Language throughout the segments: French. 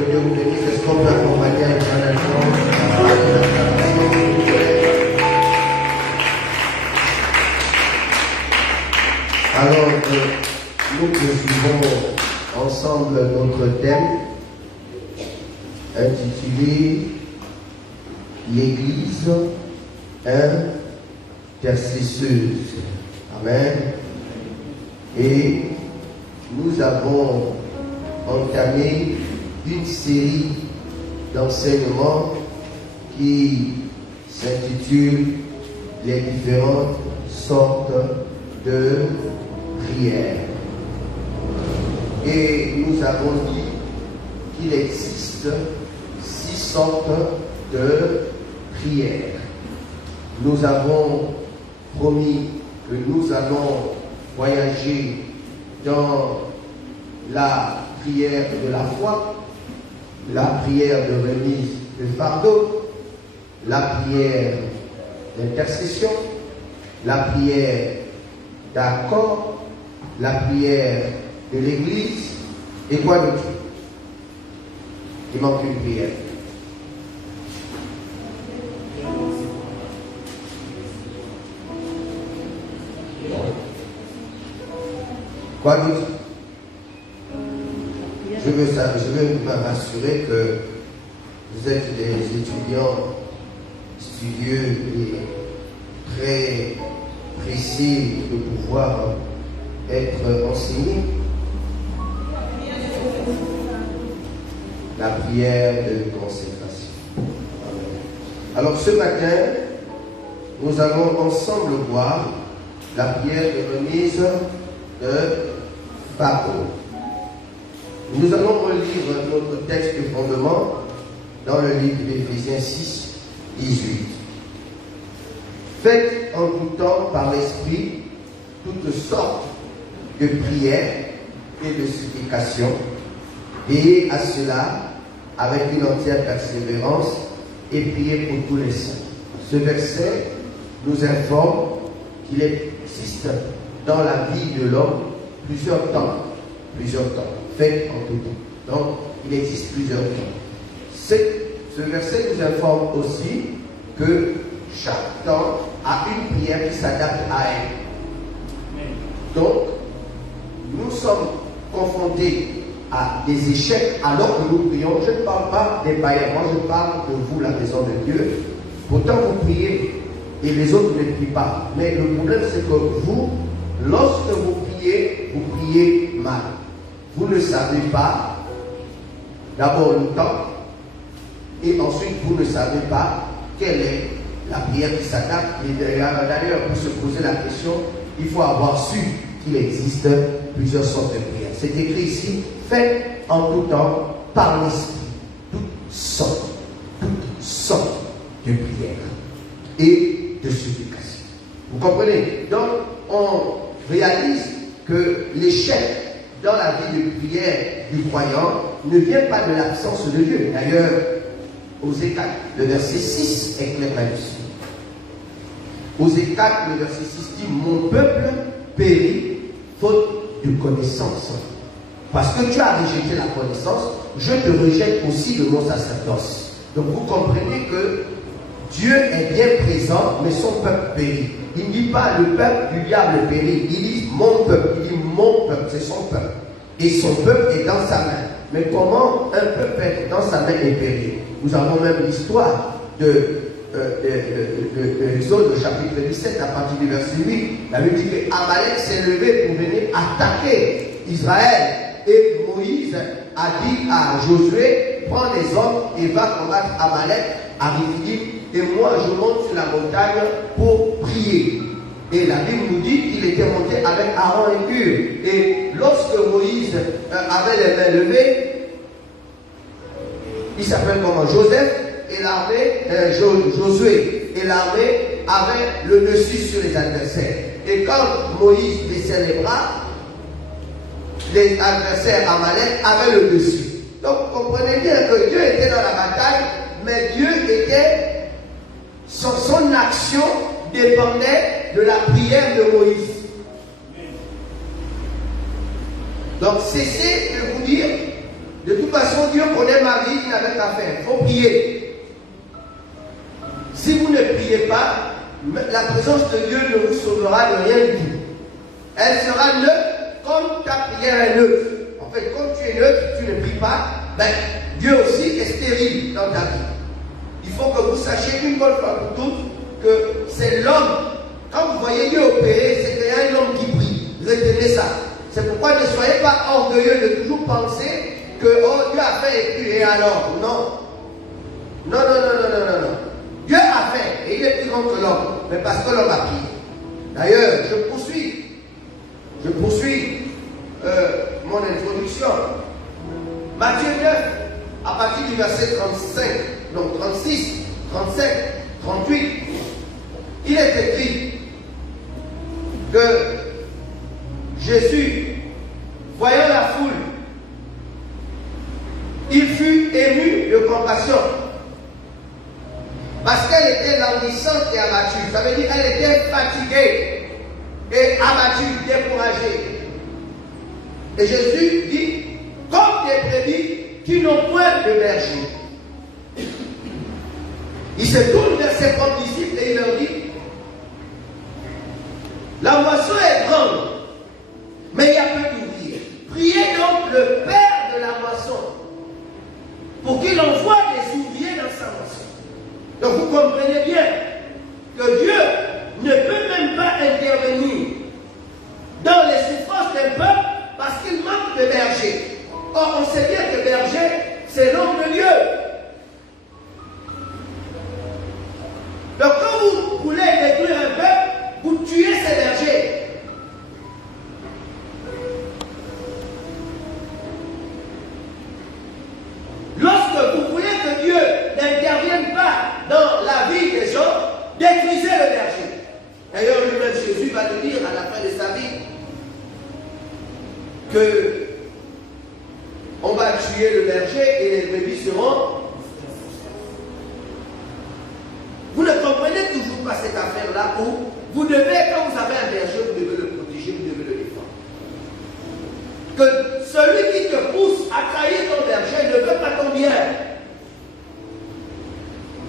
que Dieu vous bénisse. Est-ce qu'on peut accompagner un grand instant Alors, nous poursuivons ensemble notre thème intitulé L'Église intercesseuse. Amen. Et nous avons entamé une série d'enseignements qui s'intitule Les différentes sortes de prières. Et nous avons dit qu'il existe 6 sortes de prières. Nous avons promis que nous allons voyager dans la prière de la foi, la prière de remise de fardeau, la prière d'intercession, la prière d'accord, la prière de l'Église, et quoi d'autre? Il manque une prière. Quoi d'autre? Je veux me rassurer que vous êtes des étudiants studieux et très pressés de pouvoir être enseignés. La prière de consécration. Alors ce matin, nous allons ensemble voir la prière de remise de fardeau. Nous allons relire notre texte de fondement dans le livre d'Éphésiens 6, 18. Faites en tout temps par l'Esprit toutes sortes de prières et de supplications, et à cela avec une entière persévérance et priez pour tous les saints. Ce verset nous informe qu'il existe dans la vie de l'homme plusieurs temps. Faites en tout temps. Donc, il existe plusieurs temps. Ce verset nous informe aussi que chaque temps a une prière qui s'adapte à elle. Donc, nous sommes confrontés à des échecs alors que nous prions. Je ne parle pas des païens, moi je parle de vous, la maison de Dieu. Pourtant, vous priez et les autres ne prient pas. Mais le problème, c'est que vous, lorsque vous priez mal. Vous ne savez pas d'abord le temps et ensuite vous ne savez pas quelle est la prière qui s'adapte. Et d'ailleurs, pour se poser la question, il faut avoir su qu'il existe plusieurs sortes de prières. C'est écrit ici, faites en tout temps par l'Esprit toutes sortes de prières et de supplications. Vous comprenez? Donc, on réalise que l'échec dans la vie de prière du croyant ne vient pas de l'absence de Dieu. D'ailleurs, Osée 4, le verset 6 est clair là-dessus. Osée 4, le verset 6 dit, mon peuple périt faute de connaissance. Parce que tu as rejeté la connaissance, je te rejette aussi de mon sacerdoce. Donc vous comprenez que Dieu est bien présent, mais son peuple périt. Il ne dit pas le peuple du diable périt, il dit mon peuple, c'est son peuple. Et son peuple est dans sa main. Mais comment un peuple peut être dans sa main et périr? Nous avons même l'histoire de Exode chapitre 17 à partir du verset 8. La Bible dit que Amalek s'est levé pour venir attaquer Israël. Et Moïse a dit à Josué, prends les hommes et va combattre Amalek à Rephidim. Et moi je monte sur la montagne pour prier. Et la Bible nous dit qu'il était monté avec Aaron et Hur. Et lorsque Moïse avait les mains levées, il s'appelle comment? Joseph et l'armée, Josué et l'armée avaient le dessus sur les adversaires. Et quand Moïse baissait les bras, les adversaires Amalek avaient le dessus. Donc comprenez bien que Dieu était dans la bataille, mais Dieu était, son action dépendait de la prière de Moïse. Donc cessez de vous dire De toute façon, Dieu connaît Marie, il n'avait qu'à faire. Il faut prier. Si vous ne priez pas, la présence de Dieu ne vous sauvera de rien du tout. Elle sera neutre comme ta prière est neutre. En fait, comme tu es neutre, tu ne pries pas, ben, Dieu aussi est stérile dans ta vie. Il faut que vous sachiez une bonne fois pour toutes que c'est l'homme. Quand vous voyez Dieu opérer, c'est qu'il y a un homme qui prie. Retenez ça. C'est pourquoi ne soyez pas orgueilleux de toujours penser que oh, Dieu a fait et puis et alors. Non. Non, non, non, non, non, non, non. Dieu a fait et il est plus grand que l'homme. Mais parce que l'homme a prié. D'ailleurs, je poursuis mon introduction. Matthieu 9, à partir du verset 35, donc 36, 37, 38, il est écrit que Jésus, voyant la foule, il fut ému de compassion parce qu'elle était languissante et abattue. Ça veut dire qu'elle était fatiguée et abattue, découragée. Et Jésus dit, comme des brebis qui n'ont point de berger. Il se tourne vers ses propres disciples et il leur dit, la moisson est grande, mais il y a peu d'ouvriers. Priez donc le Père de la moisson pour qu'il envoie des ouvriers dans sa moisson. Donc vous comprenez bien que Dieu ne peut même pas intervenir dans les souffrances d'un peuple parce qu'il manque de berger. Or, on sait bien que berger, c'est l'homme de Dieu. Donc quand vous voulez détruire un peuple, vous tuez ses bergers. Lorsque vous voulez que Dieu n'intervienne pas dans la vie des gens, détruisez le berger. D'ailleurs, lui-même Jésus va le dire à la fin de sa vie que on va tuer le berger et les brebis seront. Vous ne comprenez toujours pas cette affaire-là où vous devez, quand vous avez un berger, vous devez le protéger, vous devez le défendre. Que celui qui te pousse à trahir ton berger ne veut pas ton bien.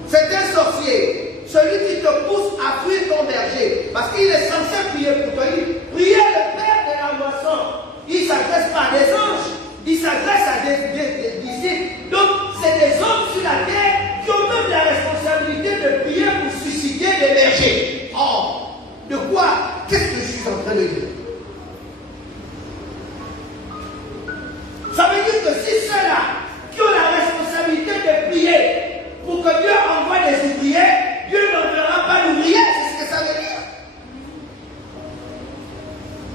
C'est un sorcier. Celui qui te pousse à fuir ton berger, parce qu'il est censé prier pour toi. Priez le Père de la moisson. Il ne s'adresse pas à des anges, il s'adresse à des disciples. Donc, c'est des hommes sur la terre qui ont même la responsabilité de prier pour susciter des bergers. Or, de quoi? Qu'est-ce que je suis en train de dire? Ça veut dire que si ceux-là qui ont la responsabilité de prier pour que Dieu envoie des ouvriers, Dieu n'enverra pas d'ouvriers, c'est ce que ça veut dire.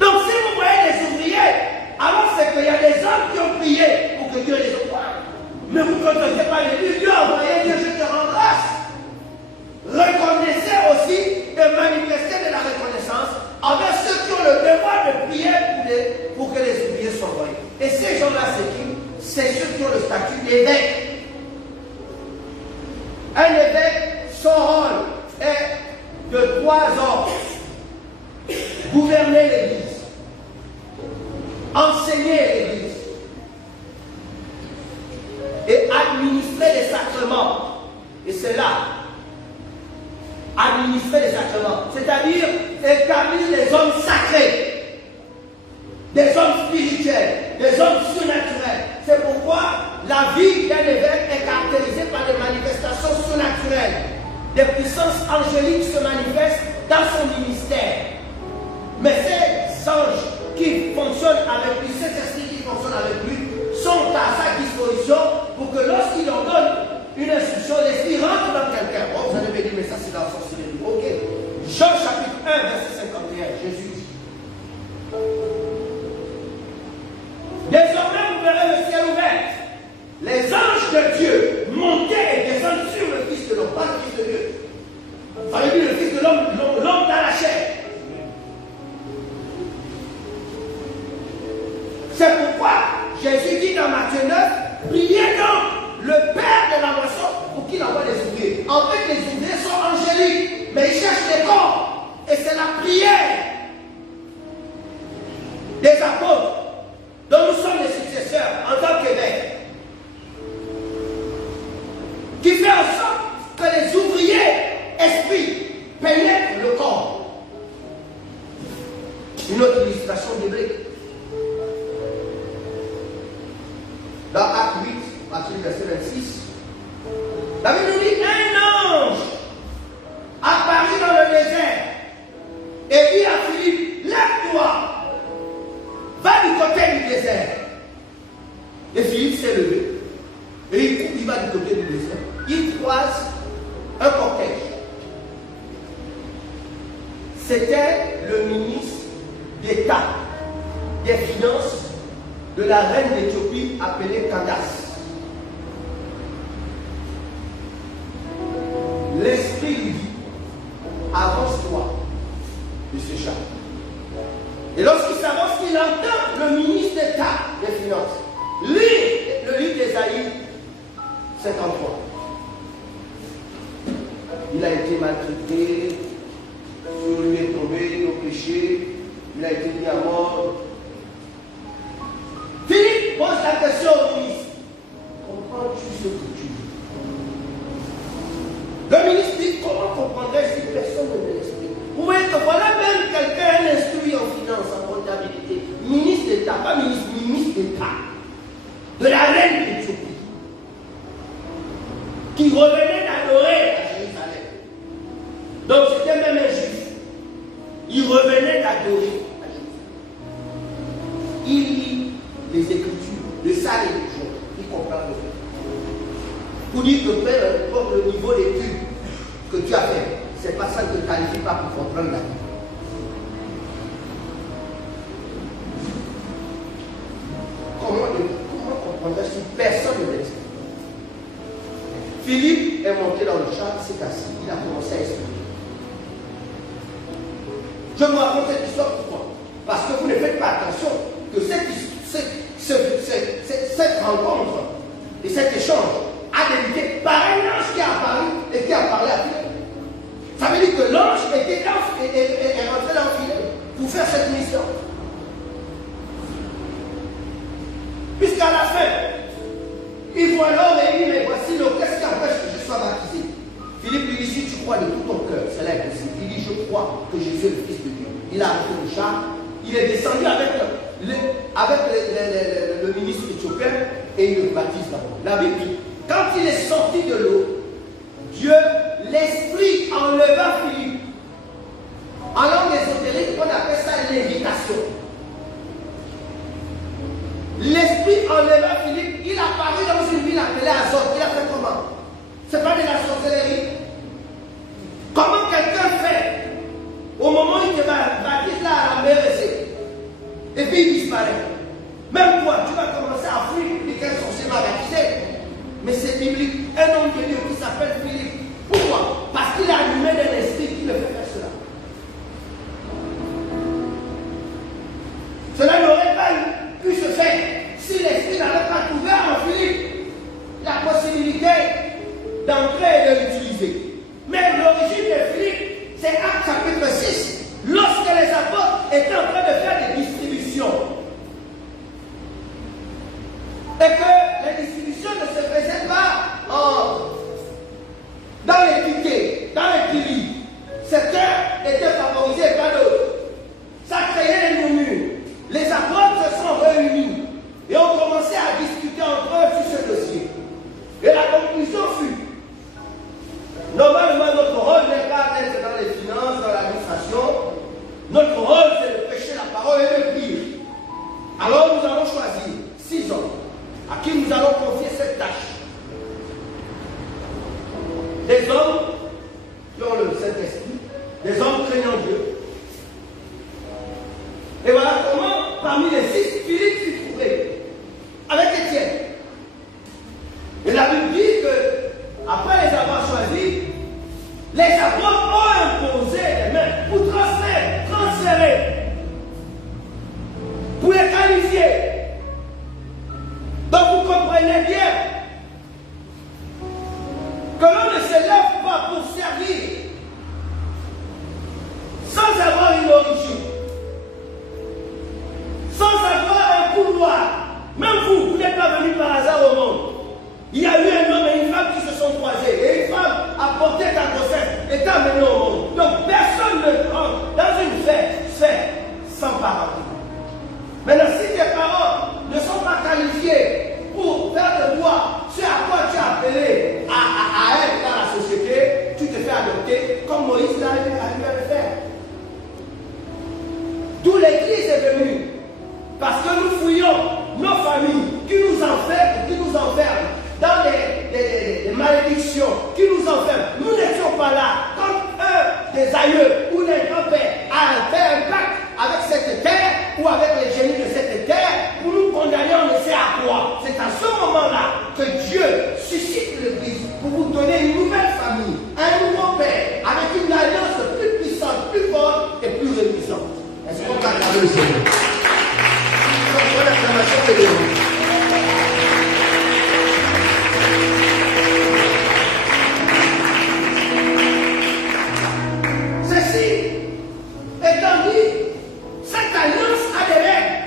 Donc si vous voyez des ouvriers, alors c'est qu'il y a des hommes qui ont prié pour que Dieu les envoie. Mais vous ne contentez pas de dire, Dieu a envoyé, Dieu je te rends grâce. Reconnaissez aussi de manifester de la reconnaissance envers ceux qui ont le devoir de prier pour que les ouvriers soient envoyés. Et ces gens-là, c'est qui? C'est ceux qui ont le statut d'évêque. Un évêque, son rôle est de 3 ordres. Gouverner l'Église, enseigner l'Église et administrer les sacrements. Et c'est là, administrer les sacrements, c'est-à-dire établir les hommes sacrés, des hommes spirituels, des hommes surnaturels. C'est pourquoi la vie d'un évêque est caractérisée par des manifestations surnaturelles. Des puissances angéliques se manifestent dans son ministère. Mais ces anges qui fonctionnent avec lui, ces esprits qui fonctionnent avec lui, sont à sa disposition pour que lorsqu'il leur donne une instruction, l'esprit rentre dans quelqu'un. Oh, vous allez me dire, mais ça c'est dans la sorcellerie. Ok. Jean chapitre 1, verset 51, Jésus dit. Désormais, vous verrez le ciel ouvert. Les anges de Dieu montaient et descendent sur le Fils de l'homme, pas le Fils de Dieu. Ça veut dire le Fils de l'homme, l'homme dans la chair. C'est pourquoi Jésus dit dans Matthieu 9, priez donc le Père de la moisson pour qu'il envoie des ouvriers. En fait, les ouvriers sont angéliques, mais ils cherchent des corps. Et c'est la prière des apôtres dont nous sommes les successeurs en tant qu'évêques. partir du verset 26. La Bible nous dit, un ange apparut dans le désert et dit à Philippe, lève-toi, va du côté du désert. Et Philippe s'est levé et il va du côté du désert. Il croise un cortège. C'était le ministre d'État des Finances de la reine d'Éthiopie appelée Candace. L'esprit lui dit, avance-toi de ce char. Et lorsqu'il s'avance, il entend le ministre d'État des Finances. Lis le livre d'Ésaïe 53. Il a été maltraité, sur lui est tombé au péché, il a été mis à mort. Philippe pose la question au ministre. Comprends-tu ce que tu dis? Le ministre dit, comment comprendrais-je si personne ne me l'explique? Vous voyez que voilà même quelqu'un instruit en finance, en comptabilité, ministre d'État, pas ministre, ministre d'État, de la reine d'Éthiopie, qui revenait d'adorer à Jérusalem. Donc c'était même un juif. Il revenait d'adorer à Jérusalem. Il lit les Écritures, le salle et le jour, il comprend le fait. Pour dire que peu importe le niveau d'études que tu as fait, c'est pas ça qui ne te qualifie pas pour comprendre la vie. Comment comprendre si personne ne l'explique? Philippe est monté dans le char, il s'est assis, il a commencé à expliquer. Je vous raconte cette histoire pourquoi? Parce que vous ne faites pas attention que cette rencontre et cet échange a débuté par un ange qui a apparu et qui a parlé à Philippe. Ça veut dire que l'ange est rentré dans Philippe pour faire cette mission. Puisqu'à la fin, il voit l'homme et il dit, mais voici l'homme, qu'est-ce qui empêche que je sois baptisé? Philippe lui dit, si tu crois de tout ton cœur, cela est possible. Il dit, je crois que Jésus est le Fils de Dieu. Il a arrêté le char, il est descendu avec le ministre éthiopien et il le baptise d'abord. La Bible dit, quand il est sorti de l'eau, Dieu, l'Esprit enleva Philippe. En langue ésotérique, on appelle ça l'évitation. L'Esprit enleva Philippe, il apparut dans une ville appelée Azote. Il a fait comment? C'est pas de la sorcellerie. Comment quelqu'un fait au moment où il te baptise là à la mer et puis il disparaît? Même toi, tu vas commencer à fuir et qu'un sorcier m'a baptisé. Mais c'est biblique. Un homme de Dieu qui s'appelle Philippe. Pourquoi? Parce qu'il est allumé d'un esprit qui le fait faire cela. Cela n'aurait pas pu se faire si l'esprit n'avait pas ouvert en Philippe la possibilité d'entrer et de l'utiliser. Mais l'origine de Philippe, c'est Actes chapitre 6, lorsque les apôtres étaient en train de faire des distributions. Et que les distributions ne se faisaient pas dans les tickets, dans les prix. Certains étaient favorisés par d'autres. Ça créait des murmures. Les apôtres se sont réunis et ont commencé à discuter entre eux sur ce dossier. Et la conclusion fut, normalement notre rôle n'est pas d'être dans les finances, dans l'administration. Notre rôle c'est de prêcher la parole et de prier. Alors nous allons choisir 6 hommes à qui nous allons confier cette tâche. Des hommes qui ont le Saint-Esprit, des hommes craignant Dieu. Et voilà comment, parmi les 6, Philippe fut trouvé avec Étienne. Et la Bible dit que, après les avoir choisis, les apôtres ont imposé les mains pour transférer, pour les qualifier. Donc vous comprenez bien que l'on ne se lève pas pour servir sans avoir une origine, sans avoir un couloir. Même vous n'êtes pas venu par hasard au monde. Il y a eu un homme et une femme qui se sont croisés. Et une femme a porté ta grossesse et t'a amené au monde. Donc personne ne rentre dans une fête sans parole. Maintenant, si tes parents ne sont pas qualifiés pour faire de toi ce malédiction qui nous enferme. Nous n'étions pas là quand un des aïeux ou des grands-pères a fait un pacte avec cette terre ou avec les génies de cette terre pour nous condamner on ne sait à quoi. C'est à ce moment-là que Dieu suscite l'Église pour vous donner une nouvelle famille, un nouveau père avec une alliance plus puissante, plus forte et plus répuissante. Est-ce qu'on va regarder le Seigneur? C'est l'acclamation de Dieu. Ceci étant dit, cette alliance a des règles.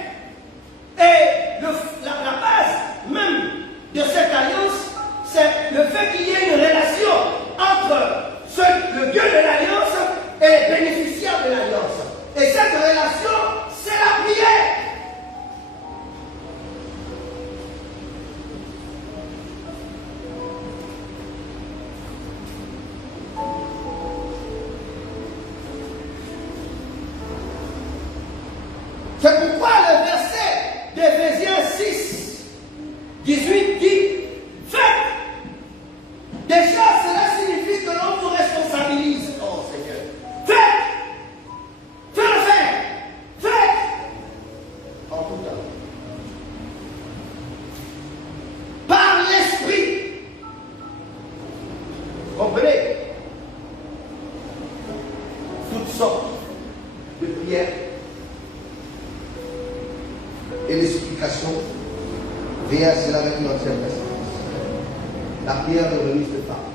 Et la base même de cette alliance, c'est le fait qu'il y ait une relation entre le Dieu de l'alliance et les bénéficiaires de l'alliance. Et cette relation, c'est la prière. C'est pourquoi le verset d'Éphésiens 6, 18 dit, faites. Déjà, cela signifie que l'on vous responsabilise. Oh Seigneur. Faites. Faites. En tout temps. Par l'esprit. Comprenez? Toutes sortes de prières et l'explication vient à cela avec une entière persévérance. La prière de remise de femme.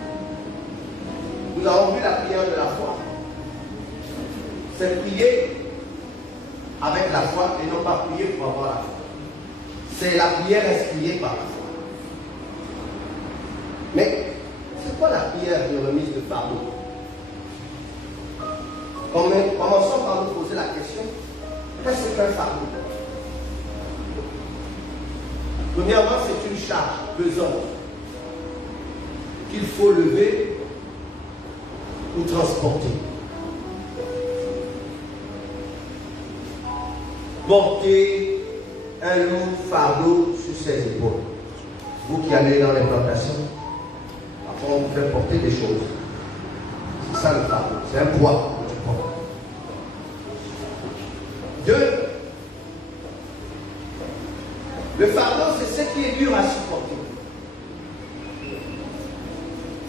Nous avons vu la prière de la foi. C'est prier avec la foi et non pas prier pour avoir la foi. C'est la prière inspirée par la foi. Mais c'est quoi la prière de remise de fardeau? Commençons par nous poser la question, qu'est-ce qu'un fardeau? Premièrement, c'est une charge pesante qu'il faut lever ou transporter. Porter un lourd fardeau sur ses épaules. Vous qui allez dans les plantations, après on vous fait porter des choses. C'est ça le fardeau, c'est un poids que tu portes. 2. Le fardeau, c'est ce qui est dur à supporter.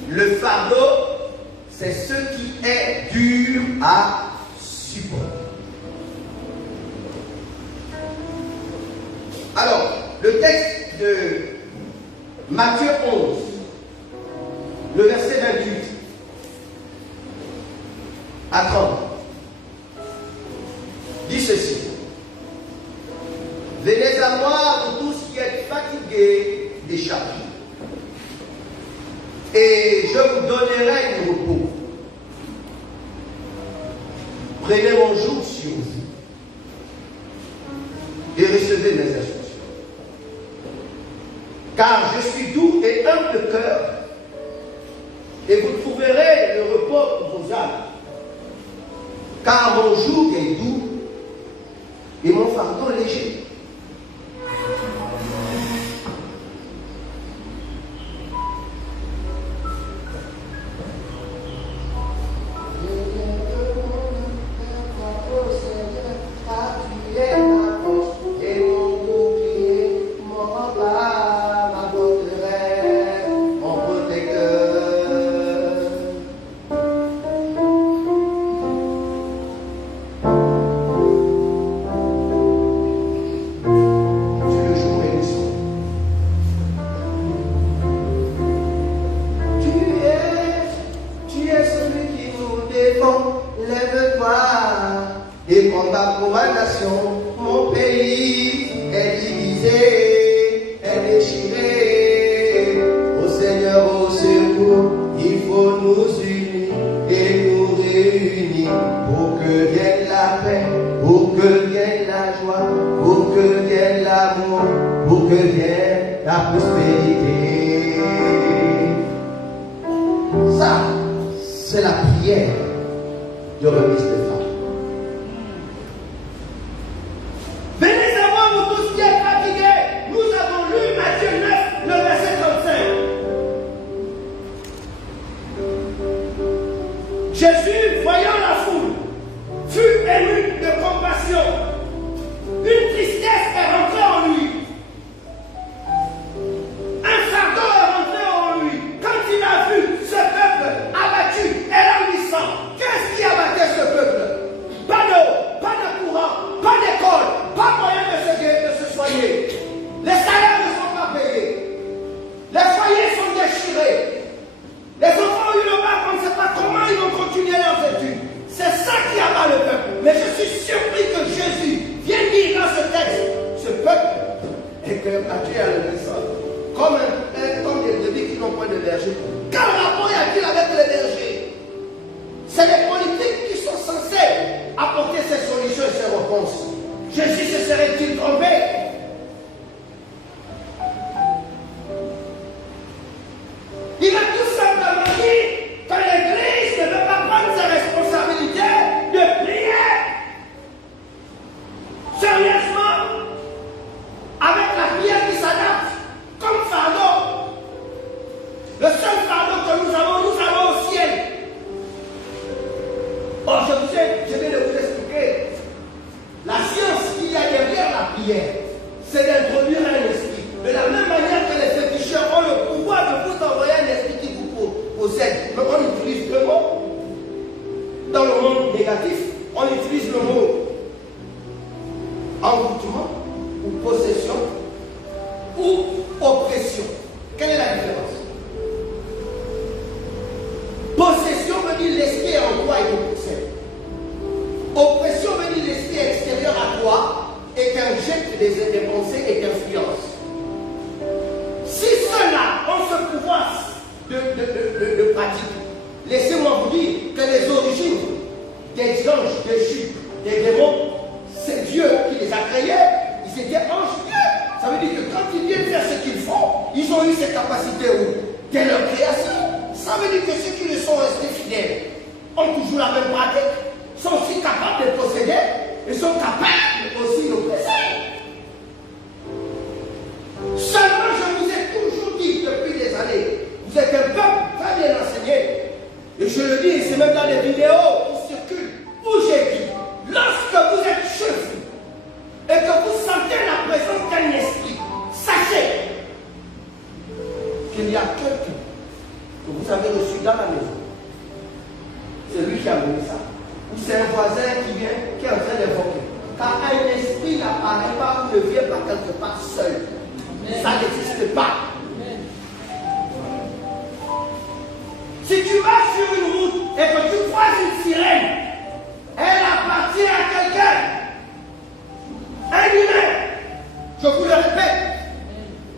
Le fardeau, c'est ce qui est dur à supporter. Alors, le texte de Matthieu 11, le verset 28 à 30, dit ceci. Venez à moi, vous tous qui êtes fatigués, déchargés, et je vous donnerai du repos. Prenez mon joug sur vous et recevez mes instructions. Car je suis doux et humble de cœur, et vous trouverez le repos pour vos âmes. Car mon joug est doux et mon fardeau léger. Et combat pour ma nation, mon pays est divisé, est déchiré. Au Seigneur, au secours, il faut nous unir et nous réunir pour que vienne la paix, pour que vienne la joie, pour que vienne l'amour, pour que vienne la prospérité. Ça, c'est la prière de remise de femme. Jésus, voyant la foule, fut ému de compassion. Une tristesse est rentrée en lui. Un fardeau est rentré en lui. Quand il a vu ce peuple abattu et languissant, qu'est-ce qui abattait ce peuple? Pas d'eau, pas de courant, pas d'école, pas moyen de se soigner. Les salaires ne sont pas payés. Les foyers sont déchirés. Les enfants ont eu le bac, on ne sait pas comment ils vont continuer leurs études. C'est ça qui abat le peuple. Mais je suis surpris que Jésus vienne dire dans ce texte, ce peuple est abattu à la naissance. Comme des brebis qui n'ont pas de berger. Quel rapport y a-t-il avec les bergers? C'est les politiques qui sont censés apporter ces solutions et ces réponses. Jésus se serait-il trompé? Il a tout simplement dit que l'Église ne veut pas prendre ses responsabilités de prier sérieusement avec la prière qui s'adapte comme fardeau. Le seul fardeau que nous avons au ciel. Or, je vais vous expliquer la science qu'il y a derrière la prière, c'est d'introduire un esprit. De la même manière que les féticheurs ont le pouvoir de vous envoyer un esprit qui vous possède. Mais on utilise le mot. Dans le monde négatif, on utilise le mot envoûtement ou possession ou oppression. Quelle est la différence? Possession veut dire l'esprit est en toi et te possède. Oppression veut dire l'esprit extérieur à toi et t'injecte des pensées et t'influence. Si ceux-là ont ce pouvoir de pratique, laissez-moi vous dire que les origines des anges, des déchus, des démons, c'est Dieu qui les a créés. Ils étaient anges Dieu. Ça veut dire que quand ils viennent faire ce qu'ils font, ils ont eu cette capacité dès leur création. Ça veut dire que ceux qui le sont restés fidèles ont toujours la même pratique, sont aussi capables de posséder et sont capables aussi de posséder. Seulement, je vous ai toujours dit depuis des années, vous êtes un peuple très bien enseigné. Et je le dis, c'est même dans les vidéos qui circulent, où j'ai dit, lorsque vous êtes chez vous et que vous sentez la présence d'un esprit, sachez qu'il y a quelqu'un que vous avez reçu dans la maison. C'est lui qui a mené ça. Ou c'est un voisin qui vient, qui est en train d'évoquer. Car un esprit n'apparaît pas ou ne vient pas quelque part seul. Ça n'existe pas. Si tu vas sur une route et que tu croises une sirène, elle appartient à quelqu'un. Un humain. Je vous le répète.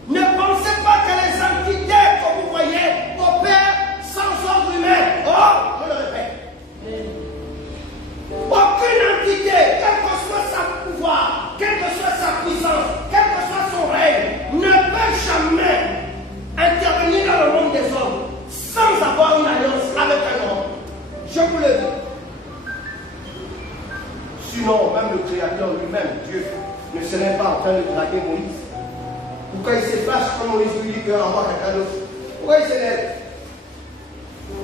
Ne pensez pas que les entités que vous voyez opèrent sans ordre humain. Oh, je le répète. Aucune entité, quel que soit sa pouvoir, quelle que soit sa puissance, quel que soit son règne, ne peut jamais intervenir dans le monde des hommes sans avoir une alliance avec un homme. Je vous le dis. Sinon, même le Créateur lui-même, Dieu, ne serait pas en train de draguer Moïse. Pourquoi il se fâche quand Moïse lui dit qu'il va avoir quelqu'un d'autre? Pourquoi il s'élève?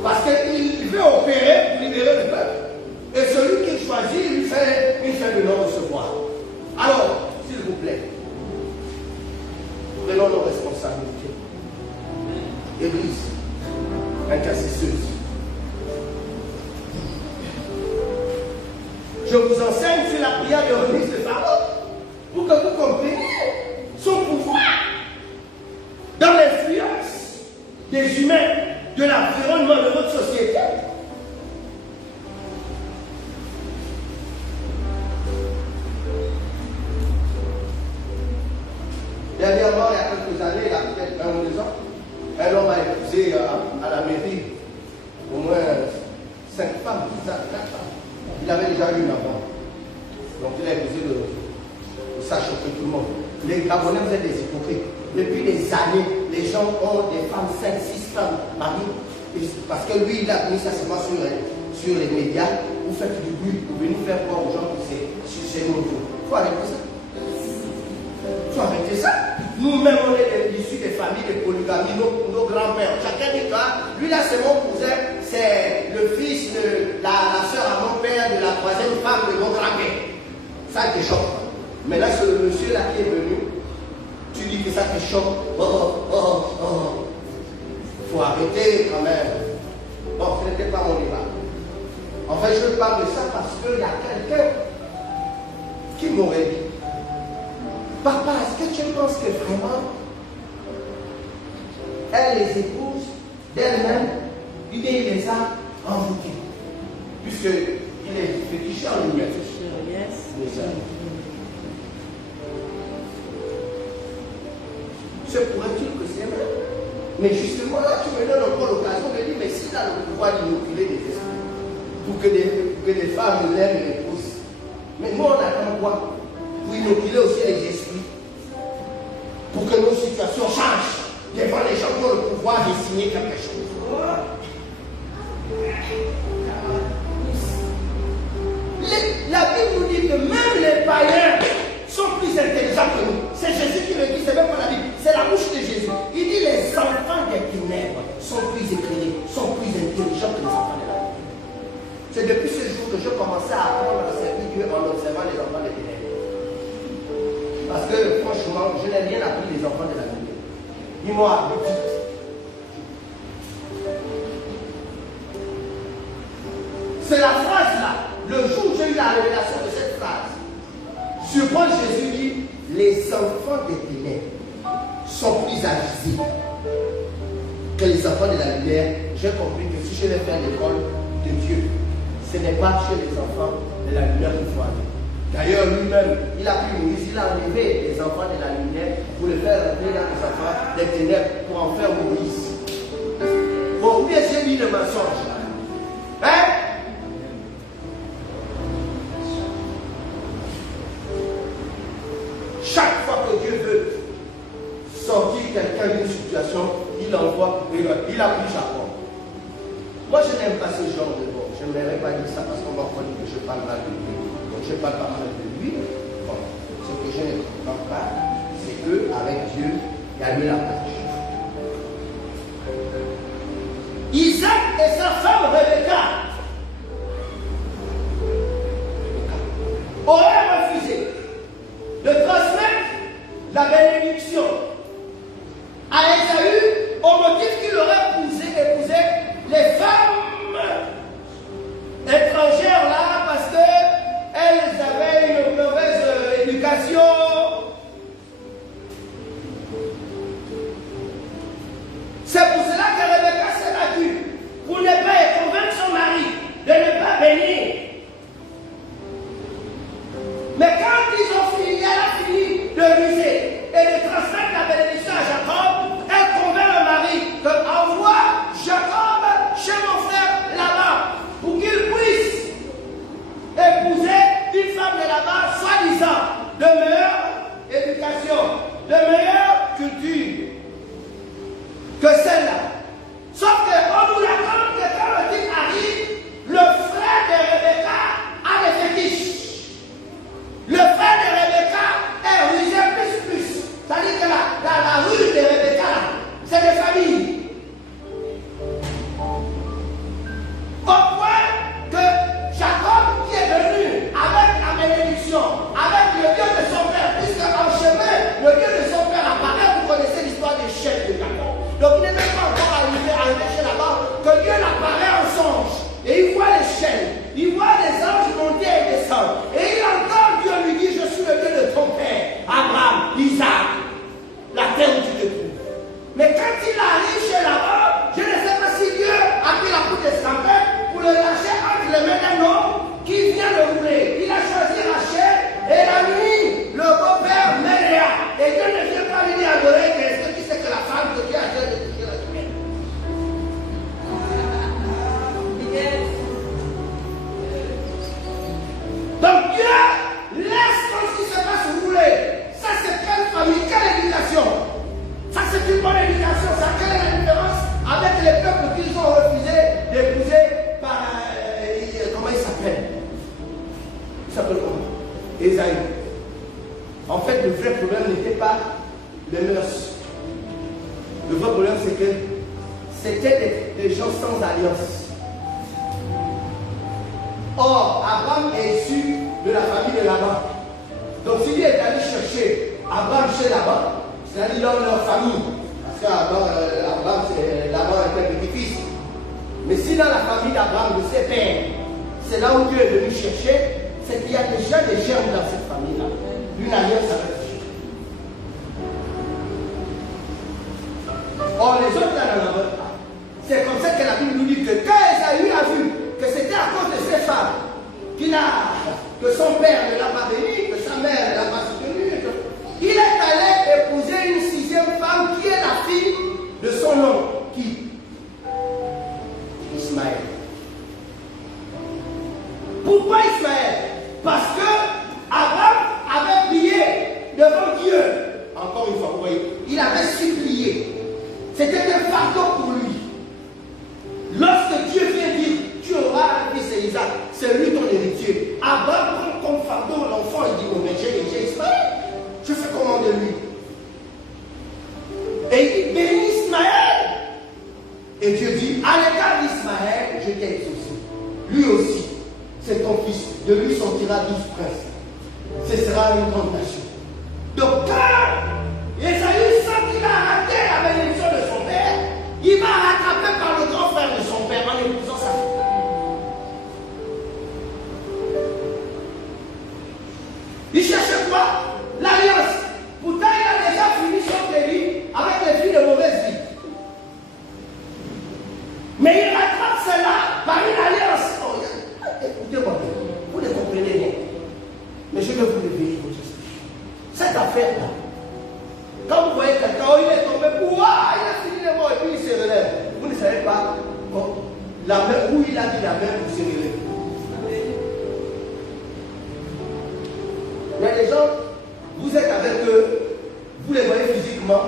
Parce qu'il veut opérer pour libérer le peuple. Et celui qu'il choisit, lui fait une fin de non-recevoir. Alors, s'il vous plaît, prenons nos responsabilités. Église, intercesseuse. Je vous enseigne sur la prière de remise de fardeau pour que vous compreniez son pouvoir dans l'influence des humains, de l'environnement de notre société. Dernièrement, il y a quelques années, il y a peut-être 1 ou 2 ans, un homme a épousé à la mairie au moins 5 femmes, 4 femmes. Il avait déjà eu une enfant. Donc il a épousé ça choquait tout le monde. Les Gabonais, vous êtes des hypocrites. Depuis des années, les gens ont des femmes, 5, 6 femmes mariées. Parce que lui, il a mis ça seulement sur les médias. Vous faites du bruit, vous venez faire voir aux gens que c'est nouveau. Il faut arrêter ça. Il faut arrêter ça. Nous-mêmes, on est issus des familles de polygamie, nos grands-pères. Chacun dit que lui là, c'est mon cousin, c'est le fils de troisième femme le vont draguer. Ça te choque. Maintenant, c'est le monsieur là qui est venu. Tu dis que ça te choque. Faut arrêter quand même. Bon, ce n'était pas mon débat. En fait, je parle de ça parce qu'il y a quelqu'un qui m'aurait dit, papa, est-ce que tu penses que vraiment elle les épouse d'elle-même, il les a envoûtés? Puisqu'il est féticheur lui-même. Se pourrait-il que c'est vrai? Mais justement là, tu me donnes encore l'occasion de dire, mais s'il a le pouvoir d'inoculer des esprits, pour que les femmes l'aiment et l'épousent, mais nous on attend quoi? Pour inoculer aussi les esprits, pour que nos situations changent devant les gens qui ont le pouvoir de signer quelque chose. La Bible nous dit que même les païens sont plus intelligents que nous. C'est Jésus qui le dit, c'est même pas la Bible, c'est la bouche de Jésus. Il dit les enfants des ténèbres sont plus éclairés, sont plus intelligents que les enfants de la lumière. C'est depuis ce jour que je commençais à apprendre à servir Dieu en observant les enfants des ténèbres. Parce que franchement, je n'ai rien appris des enfants de la lumière. Ils m'ont habitué. C'est la phrase là. Le jour où j'ai eu la révélation de cette phrase, sur quoi Jésus dit, les enfants des ténèbres sont plus invisibles que les enfants de la lumière. J'ai compris que si je vais faire l'école de Dieu, ce n'est pas chez les enfants de la lumière qu'il faut aller. D'ailleurs, lui-même, il a pris Moïse, il a enlevé les enfants de la lumière pour les faire rentrer dans les enfants des ténèbres pour en faire Moïse. Bon, bien j'ai mis le mensonge. Hein? Chaque fois que Dieu veut sortir quelqu'un d'une situation, il envoie, il appuie Jacob. Moi, je n'aime pas ce genre de bon. Je n'aimerais pas dire ça parce qu'on va croire que je parle mal de lui. Donc, je parle pas mal de lui. Bon, ce que je ne comprends pas, c'est qu'avec Dieu, gagner la tâche. Isaac et sa femme Rebecca auraient refusé de transmettre la bénédiction à Esaü au motif qu'il aurait épousé les femmes étrangères là parce qu'elles avaient une mauvaise éducation. C'est pour cela que Rebecca s'est battue pour ne pas convaincre son mari de ne pas bénir. Mais quand ils ont fini, elle a fini de ruser et de transmettre la bénédiction à Jacob, elle convainc le mari qu'envoie Jacob chez mon frère là-bas pour qu'il puisse épouser une femme de là-bas, soi-disant de meilleure éducation, de meilleure culture que celle-là. Sauf qu'on nous raconte que quand le type arrive, le frère de Rebecca a des fétiches. Le frère de Rebecca est rusé plus. C'est-à-dire que la rue de Rebecca, c'est des familles. Au point que Jacob, qui est venu avec la bénédiction, avec le Dieu de son père, puisque en chemin, le Dieu de son père apparaît, vous connaissez l'histoire des chefs de Jacob. Donc il n'est même pas encore arrivé chez là-bas que Dieu l'apparaît en songe. Et il voit les chaînes, il voit les anges monter et descendre. Et il entend Dieu lui dire, je suis le Dieu de ton père, Abraham, Isaac, la terre où tu te trouves. Mais quand il arrive chez là-bas, je ne sais pas si Dieu a pris la poudre d'escampette pour le lâcher entre les mains d'un homme qui vient le rouler. Il a choisi Rachel et il a mis le beau-père Méléa. Et Dieu ne vient pas lui dire à l'oreille, est-ce que tu sais que la femme que tu as de toucher la semaine? Donc Dieu laisse comme ce qui se passe rouler. Ça c'est quelle famille, quelle éducation? Ça c'est une bonne éducation. Ça quelle est la différence avec les peuples qu'ils ont refusé d'épouser par comment il s'appelle? Il s'appelle comment? Esaü. En fait le vrai problème n'était pas les mœurs. Le vrai problème c'est que c'était des gens sans alliance. Or, Abraham est issu de la famille de Laban. Donc, s'il est allé chercher Abraham chez Laban, c'est-à-dire dans leur famille, parce qu'Abraham, Laban était petit-fils. Mais si dans la famille d'Abraham, de ses pères, c'est là où Dieu est venu chercher, c'est qu'il y a déjà des germes dans cette famille-là. Une alliance avec Dieu. Or, les autres là n'en veulent pas. C'est comme ça que la Bible nous dit que quand Esaü a vu que c'était à cause de ses femmes que son père ne l'a pas béni, que sa mère ne l'a pas soutenu, il est allé épouser une sixième femme qui est la fille de son oncle. Qui? Ismaël. Pourquoi Ismaël? Parce que Abraham avait prié devant Dieu. Encore une fois, vous voyez, il avait supplié. C'était un fardeau pour lui. Lorsque Dieu vient dire, tu auras un fils et Isaac, c'est lui ton héritier. Abraham prend comme fardeau l'enfant et dit, oh mais j'ai Ismaël, je fais comment de lui? Et il bénit Ismaël. Et Dieu dit, à l'égard d'Ismaël, je t'ai exaucé. Lui aussi, c'est ton fils. De lui sortira 12 princes. Ce sera une grande nation. Donc quand Esaü sent qu'il a raté la bénédiction de son père, il va rattraper par le grand frère de son père en épousant sa fille. Il cherchait quoi? L'alliance. Pourtant, il a déjà fini son pays avec les filles de mauvaise vie. Mais il rattrape cela par une alliance. Oh, écoutez-moi, vous ne comprenez rien. Mais je vais vous réveiller votre esprit. Cette affaire-là, quand vous voyez quelqu'un, oh, il est tombé, il a fini les mots et puis il se relève. Vous ne savez pas la main, où il a mis la main pour se relever. Il y a des gens, vous êtes avec eux, vous les voyez physiquement,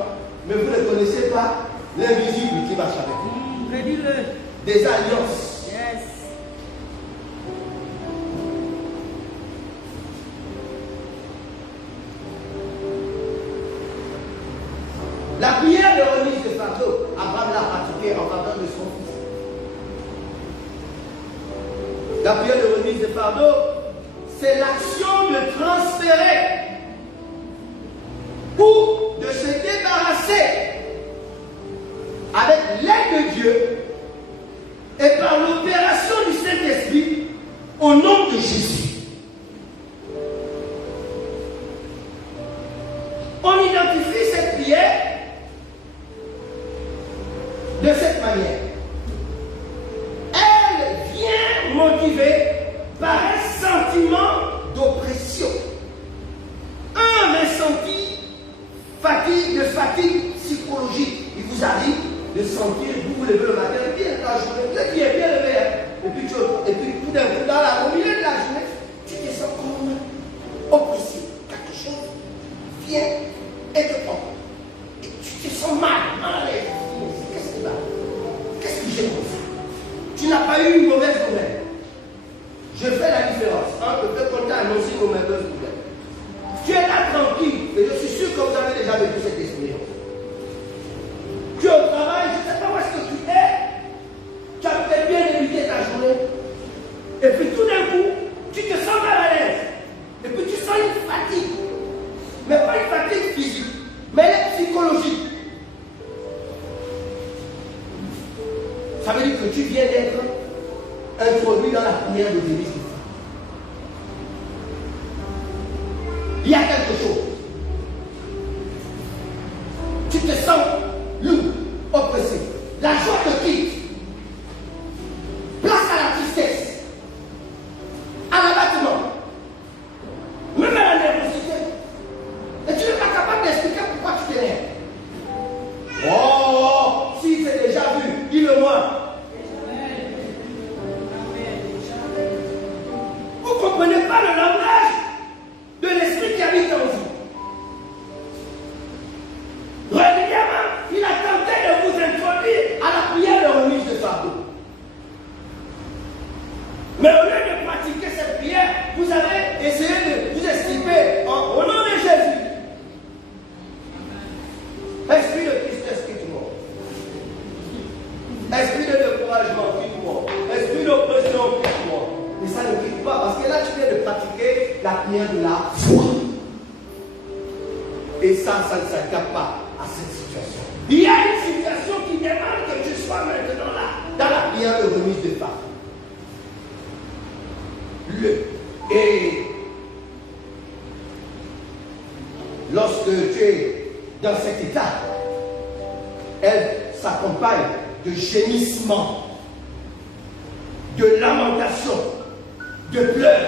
mais vous ne connaissez pas l'invisible qui marche avec eux. Des alliances. Yes. La prière de remise de fardeau, Abraham l'a pratiquée en faveur de son fils. La prière de remise de fardeau, c'est l'action de transférer ou de se débarrasser avec l'aide de Dieu et par l'opération du Saint-Esprit au nom de Jésus. On identifie cette prière de cette manière. Elle vient motivée par un sentiment d'oppression. Un ressenti de fatigue psychologique. Il vous arrive de sentir, vous vous levez le matin, bien la journée, vous êtes bien levé, et puis tout d'un coup, au milieu de la journée, tu te sens comme oppressé. Quelque chose vient et te prend. Et tu te sens mal à l'aise. Qu'est-ce qui va? Qu'est-ce que j'ai comme ça? Tu n'as pas eu une mauvaise nouvelle. Je fais la différence entre le fait qu'on t'a annoncé une mauvaise nouvelle. Tu es là tranquille, et je suis sûr que vous avez déjà vécu cette expérience. Tu es au travail, je ne sais pas où est-ce que tu es. Tu as peut-être bien débuté ta journée. Et puis tout d'un coup, tu te sens mal à l'aise. Et puis tu sens une fatigue. Mais pas une fatigue physique, mais elle est psychologique. Ça veut dire que tu viens d'être introduit dans la prière de Jésus. Il y a quelque chose. Tu te sens lourd, oppressé. La joie te quitte. Place à la tristesse, à l'abattement, même à la nervosité. Et tu n'es pas capable d'expliquer pourquoi tu t'énerves. Oh, si c'est déjà vu, dis-le-moi. Vous ne comprenez pas le langage de l'esprit qui habite en vous. Régulièrement, il a tenté de vous introduire à la prière de remise de fardeau. Mais au lieu de pratiquer cette prière, vous avez essayé de vous extirper au nom de Jésus. Esprit de tristesse, quitte-moi. Esprit de découragement, quitte-moi. Esprit d'oppression, quitte-moi. Et ça ne quitte pas, parce que là, tu viens de pratiquer la prière de la foi. Et ça ne s'adapte pas à cette situation. Il y a une situation qui demande que tu sois maintenant là, dans la prière de remise de part. Et lorsque tu es dans cet état, elle s'accompagne de gémissements, de lamentations, de pleurs.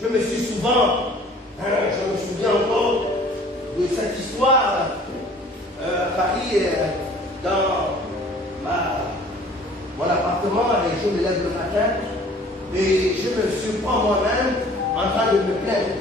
Je me souviens encore de cette histoire à Paris, dans mon appartement, et je me lève le matin et je me surprends moi-même en train de me plaindre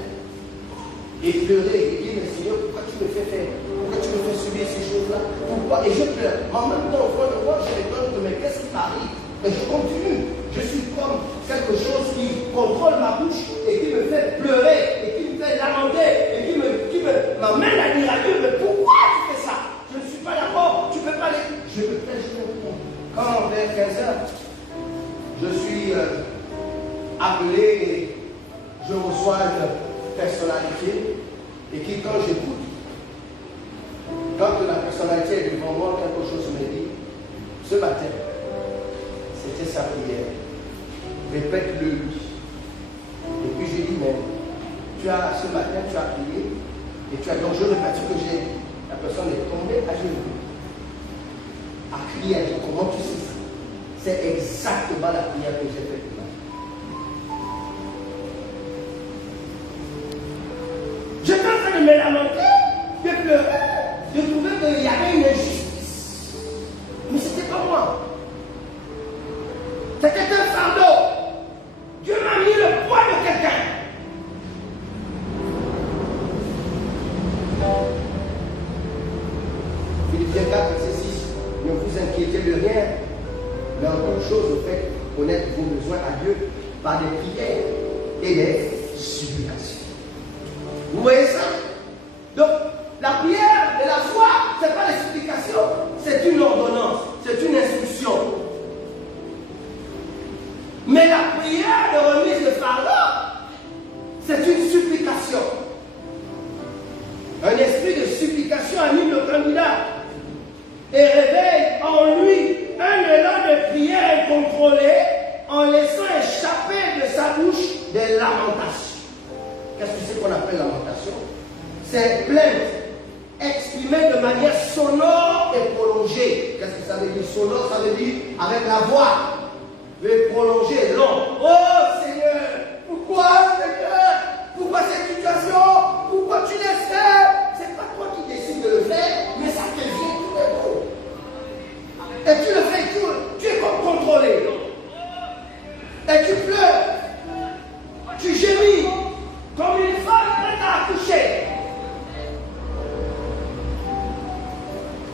et pleurer et dire, mais Seigneur, pourquoi tu me fais faire? Pourquoi tu me fais subir ces choses-là? Pourquoi? Et je pleure. Mais en même temps, au fond de moi, je m'étonne, mais qu'est-ce qui m'arrive? Mais je continue. Je suis comme quelque chose qui contrôle ma bouche et qui me fait pleurer et qui me fait lamenter et qui m'amène à dire à Dieu, mais pourquoi tu fais ça? Je ne suis pas d'accord, tu ne peux pas les... Je me plains, quand vers 15 heures, je suis appelé et je reçois une personnalité et qui, quand j'écoute, quand la personnalité est devant moi, quelque chose me dit, ce matin, c'était sa prière. Répète-le lui. Et puis je dis, mais ce matin, tu as prié et tu as donc je répète ce que j'ai dit. La personne est tombée à genoux, a crié à Dieu. Comment tu sais ça? C'est exactement la prière que j'ai faite. J'étais en train de me lamenter, de pleurer, de trouver qu'il y avait une injustice. Mais ce n'était pas moi. C'était un fardeau. Dieu m'a mis le poids de quelqu'un. Philippiens 4, verset 6. Ne vous inquiétez de rien, mais en toute chose, faites connaître vos besoins à Dieu par des prières et des supplications. Vous voyez ça? Donc, la prière et la foi, ce n'est pas des supplications, c'est une ordonnance, c'est une instruction. Mais la prière de remise de fardeau, c'est une supplication. Un esprit de supplication anime le candidat et réveille en lui un élan de prière incontrôlé en laissant échapper de sa bouche des lamentations. Qu'est-ce que c'est qu'on appelle lamentation? C'est plainte exprimée de manière sonore et prolongée. Qu'est-ce que ça veut dire? Sonore, ça veut dire avec la voix. Et prolongée, long. Oh Seigneur, pourquoi Seigneur? Pourquoi cette situation? Pourquoi tu laisses faire? C'est pas toi qui décides de le faire, mais ça te vient tout d'un coup. Et tu le fais, tu es comme contrôlé. Et tu pleures. Tu gémis comme une femme prête à accoucher.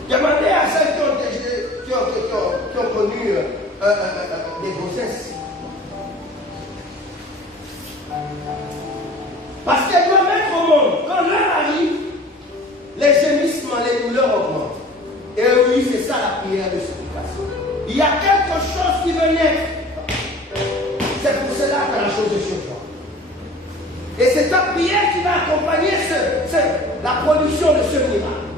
Demandez à celles qui ont connu des grossesses. Parce qu'elle doit mettre au monde, quand l'heure arrive, les gémissements, les douleurs augmentent. Et oui, c'est ça la prière de supplication. Il y a quelque chose qui veut naître. C'est pour cela que la chose est sur toi. Et c'est ta prière qui va accompagner la production de ce miracle.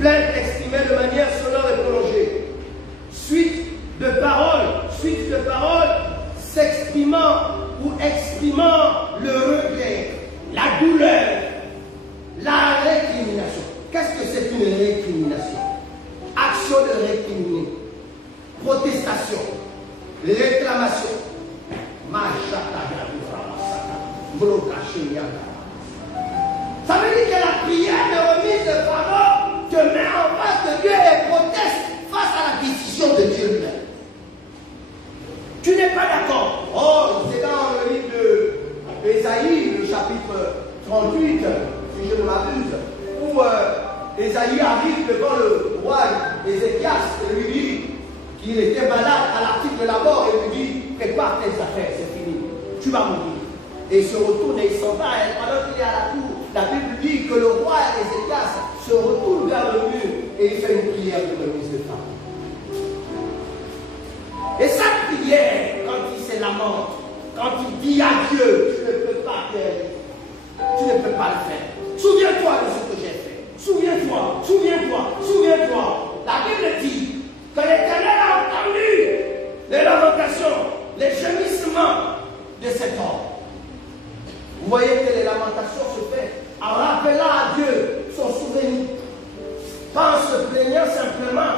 Plainte exprimée de manière sonore et prolongée. Suite de paroles s'exprimant ou exprimant le regret, la douleur, la récrimination. Qu'est-ce que c'est une récrimination? Action de récriminer, protestation, réclamation. Ça veut dire que la prière de remise de fardeau te met en face de Dieu et proteste face à la décision de Dieu lui-même. Tu n'es pas d'accord. Oh, c'est dans le livre d'Ésaïe, le chapitre 38, si je ne m'abuse, où Ésaïe arrive devant le roi Ézéchias et lui dit qu'il était malade à l'article de la mort et lui dit, prépare tes affaires, c'est fini, tu vas mourir. Et il se retourne et il s'en va, et pendant qu'il est à la cour, la Bible dit que le roi Ézéchias se retourne vers le mur et il fait une prière de remise de fardeau. pas en se plaignant simplement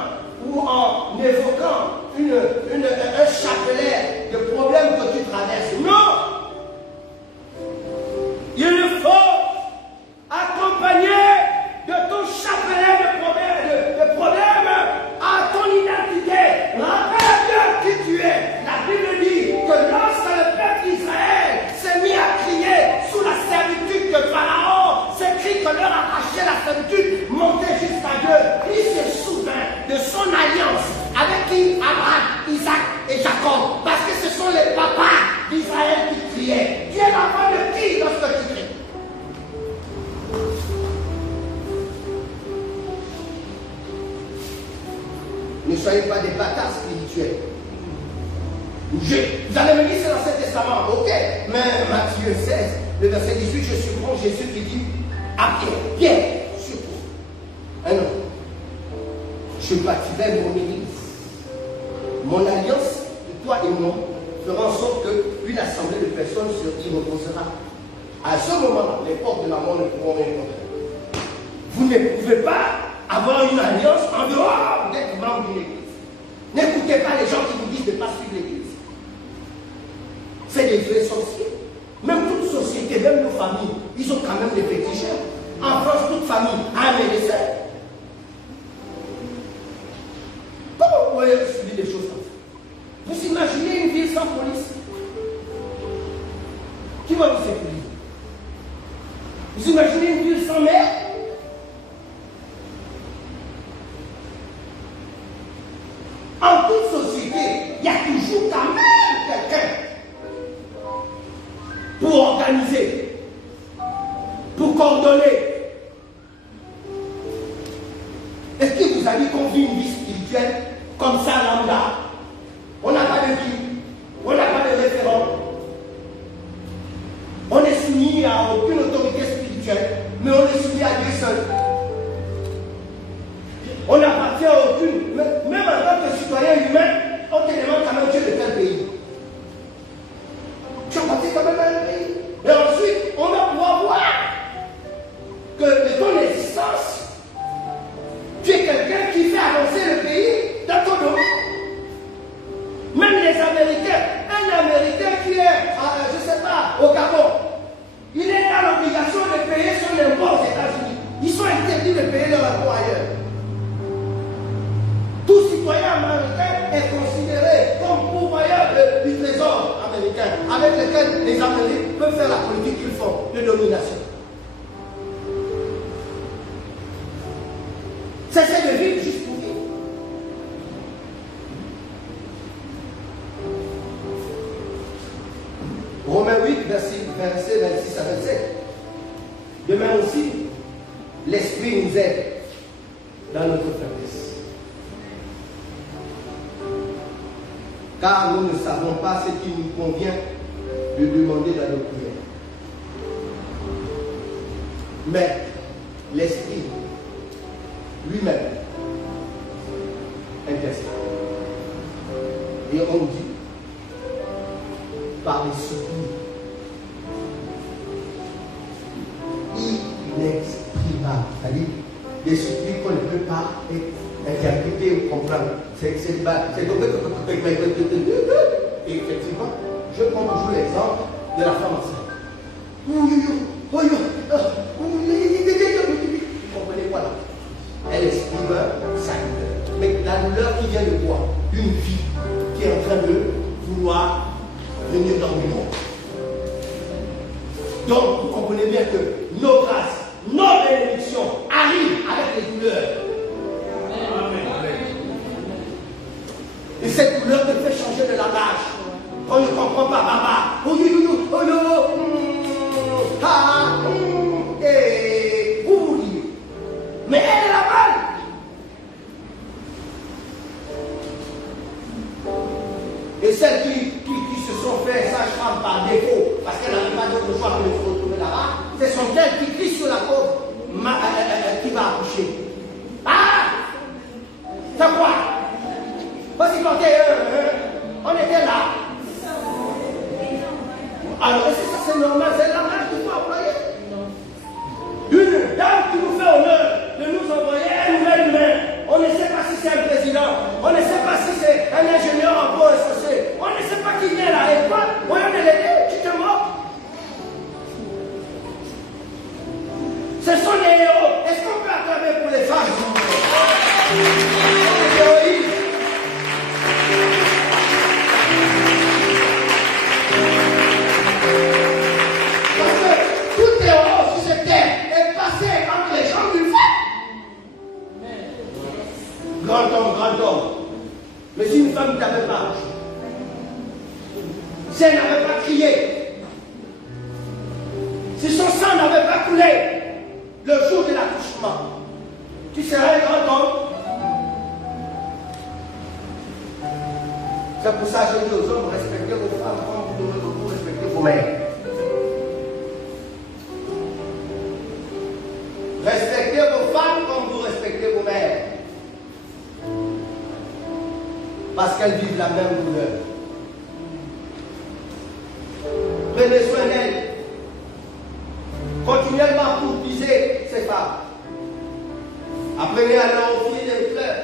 ou en évoquant un chapelet de problèmes que tu traverses. Non! Il faut accompagner de ton chapelet de problèmes à ton identité. Rappelle-toi qui tu es. La Bible dit que lorsque le peuple d'Israël s'est mis à crier sous la servitude de Pharaon, ces cris que leur arrachait la servitude montaient jusqu'à Dieu. Il se souvint de son alliance avec qui Abraham, Isaac et Jacob. Parce que ce sont les papas d'Israël qui criaient. Tu es l'enfant de qui lorsque tu cries? Ne soyez pas des bâtards spirituels. Vous allez me dire c'est l'Ancien Testament, ok, mais Matthieu 16, le verset 18, je surprends Jésus qui dit à Pierre, Pierre, surprends. Un homme, je bâtirai mon église. Mon alliance de toi et moi fera en sorte qu'une assemblée de personnes sur qui reposera. À ce moment-là, les portes de la mort ne pourront rien contre. Vous ne pouvez pas avoir une alliance en dehors d'être membre d'une église. N'écoutez pas les gens qui vous disent de ne pas suivre l'église. C'est des vrais sorciers. Même toute société, même nos familles, ils ont quand même des féticheurs. En France, toute famille a un médecin. Comment vous pouvez subir des choses comme ça? Vous imaginez une ville sans police? Qui va vous sécuriser? Vous imaginez une ville sans maire? En toute société, il y a toujours quand même quelqu'un pour organiser, pour coordonner. Est-ce que vous avez qu'on vit une vie spirituelle comme ça, lambda? On n'a pas de vie, on n'a pas de référent. On est soumis à aucune autorité spirituelle, mais on est soumis à Dieu seul. On n'appartient à aucune, même en tant que citoyen humain, on te demande quand même Dieu de quel pays. Tu appartiens quand même à un pays. Et ensuite, on va pouvoir voir que de ton existence, tu es quelqu'un qui fait avancer le pays dans ton domaine. Même les Américains, un Américain qui est, je ne sais pas, au Gabon, il est dans l'obligation de payer son impôt aux États-Unis. Ils sont interdits de payer leur impôt ailleurs. Tout citoyen américain est considéré comme pourvoyeur du trésor américain, avec lequel les Américains peuvent faire la politique qu'ils font de domination. Cessez de vivre juste pour vivre. Romains 8, verset 26 à 27. Demain aussi, l'Esprit nous aide dans notre faiblesse. Car nous ne savons pas ce qu'il nous convient de demander dans nos prières. Mais l'Esprit lui-même intercède. Et on dit, par les soupirs inexprimables, c'est-à-dire des soupirs qu'on ne peut pas interpréter ou comprendre. C'est et effectivement, je prends toujours l'exemple de la femme enceinte. Vous comprenez quoi là? Elle exprime sa douleur. Mais la douleur qui vient de quoi? D'une vie qui est en train de vouloir venir dans le monde. Donc, vous comprenez bien que nos grâces, nos bénédictions arrivent avec les douleurs. Et cette douleur te fait changer de langage. On ne comprend pas, papa. Mais elle est là-bas. Et celles qui se sont fait sage-femme par défaut, parce qu'elle n'avait pas d'autre choix que de se retrouver là-bas, ce sont elles qui crient sur la pauvre qui va accoucher. Ah! C'est quoi? Vas-y, on était là. Alors, est-ce que ça c'est normal? C'est la marque qu'il faut employer. Une dame qui nous fait honneur de nous envoyer un nouvel humain. un ingénieur en beau associé. On ne sait pas qui vient là. Et quoi? On vient de l'aider, tu te moques. Ce sont les héros. Est-ce qu'on peut acclamer pour les femmes? Les héroïnes. Parce que tout héros sur cette terre est passé entre les jambes d'une femme. Grand homme. Mais si une femme ne t'avait pas, si elle n'avait pas crié, si son sang n'avait pas coulé le jour de l'accouchement, tu serais un grand homme. C'est pour ça que je dis aux hommes, respectez vos femmes comme vous respectez vos mères. Respectez vos femmes comme vous respectez vos mères. Parce qu'elles vivent la même douleur. Prenez soin d'elles. Continuellement pour piser ces femmes. Apprenez à leur offrir des fleurs.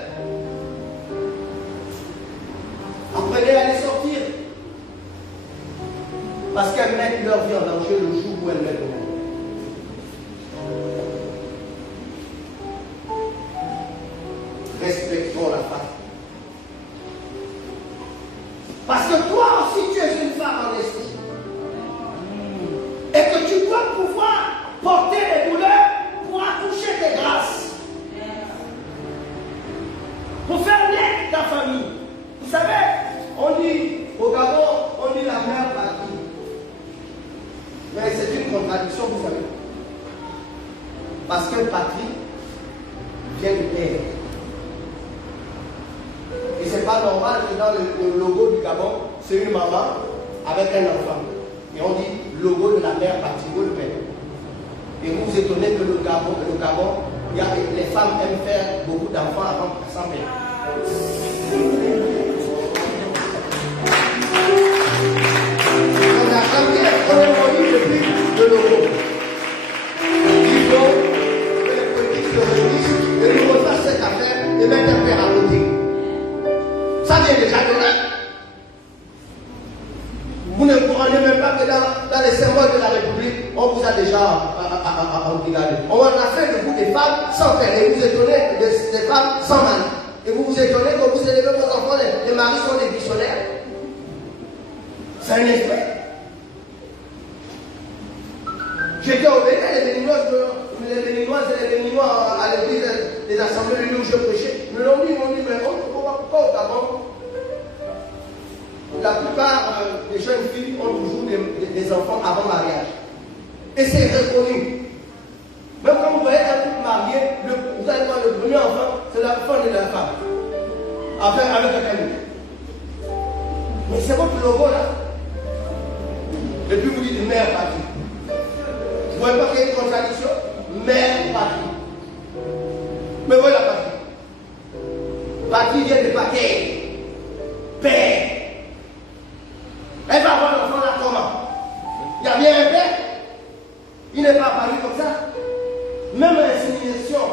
Apprenez à les sortir. Parce qu'elles mettent leur vie en danger le jour où elles mettent au monde. Respectons la femme. Parce que toi aussi tu es une femme en esprit. Et que tu dois pouvoir porter les douleurs pour accoucher tes grâces. Pour faire naître ta famille. Vous savez, on dit au Gabon, on dit la mère patrie. Mais c'est une contradiction, vous savez. Parce que patrie vient de terre. Et c'est pas normal que dans le logo du Gabon, c'est une maman avec un enfant. Et on dit logo de la mère patrie, le père. Et vous vous étonnez que le Gabon, les femmes aiment faire beaucoup d'enfants avant sans père. On a jamais promu depuis le logo. Il faut que les politiques se réunissent et nous refassent cette affaire et mettre un père à côté. Ça vient déjà de là. Vous ne comprenez même pas que dans les symboles de la République, on vous a déjà regardé. On a fait de vous des femmes sans père. Et vous étonnez des femmes sans mari. Et vous vous étonnez quand vous élevez vos enfants, les maris sont des missionnaires. C'est un effet. J'étais au Bénin, les Béninoises et les Béninois à l'église des assemblées où je prêchais. Me l'ont dit, mais pourquoi au Gabon? La plupart des jeunes filles ont toujours des enfants avant mariage. Et c'est reconnu. Même quand vous voyez un couple marié, vous allez voir le premier enfant, c'est la femme de la femme. Avec un canon. Mais c'est votre logo là. Et puis vous dites mère patrie. Vous ne voyez pas qu'il y a une contradiction? Mère patrie. Mais où est la patrie? Patrie vient de paquet. Père. Elle va avoir l'enfant là comment? Il y a bien un père. Il n'est pas apparu comme ça. Même l'insémination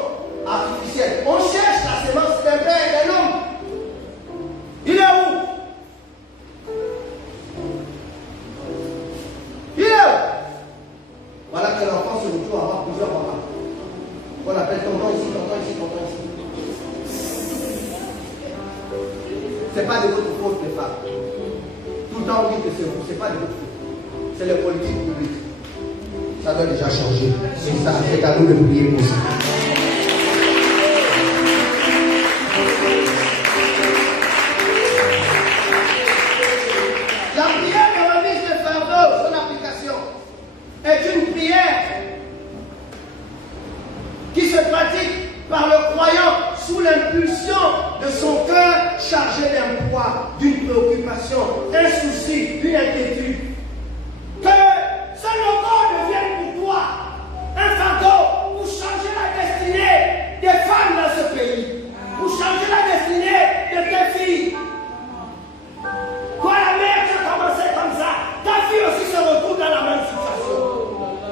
artificielle. On cherche la semence d'un père et d'un homme. Il est où? Il est où? Voilà que l'enfant se retrouve à avoir plusieurs papas. On appelle tonton ici, tonton ici, tonton ici. Ce n'est pas de votre faute, les femmes. Tout le temps on dit que c'est vous, ce n'est pas de votre faute. C'est les politiques publiques. Ça doit déjà changer. C'est ça, c'est à nous de prier pour ça. La prière de remise de fardeau, son application, est une prière qui se pratique par le croyant sous l'impulsion de son cœur chargé d'un poids, d'une préoccupation, d'un souci, d'une inquiétude. Que ce logo devienne pour toi un fardeau pour changer la destinée des femmes dans ce pays, pour changer la destinée de tes filles. Toi, la mère qui a commencé comme ça, ta fille aussi se retrouve dans la même situation.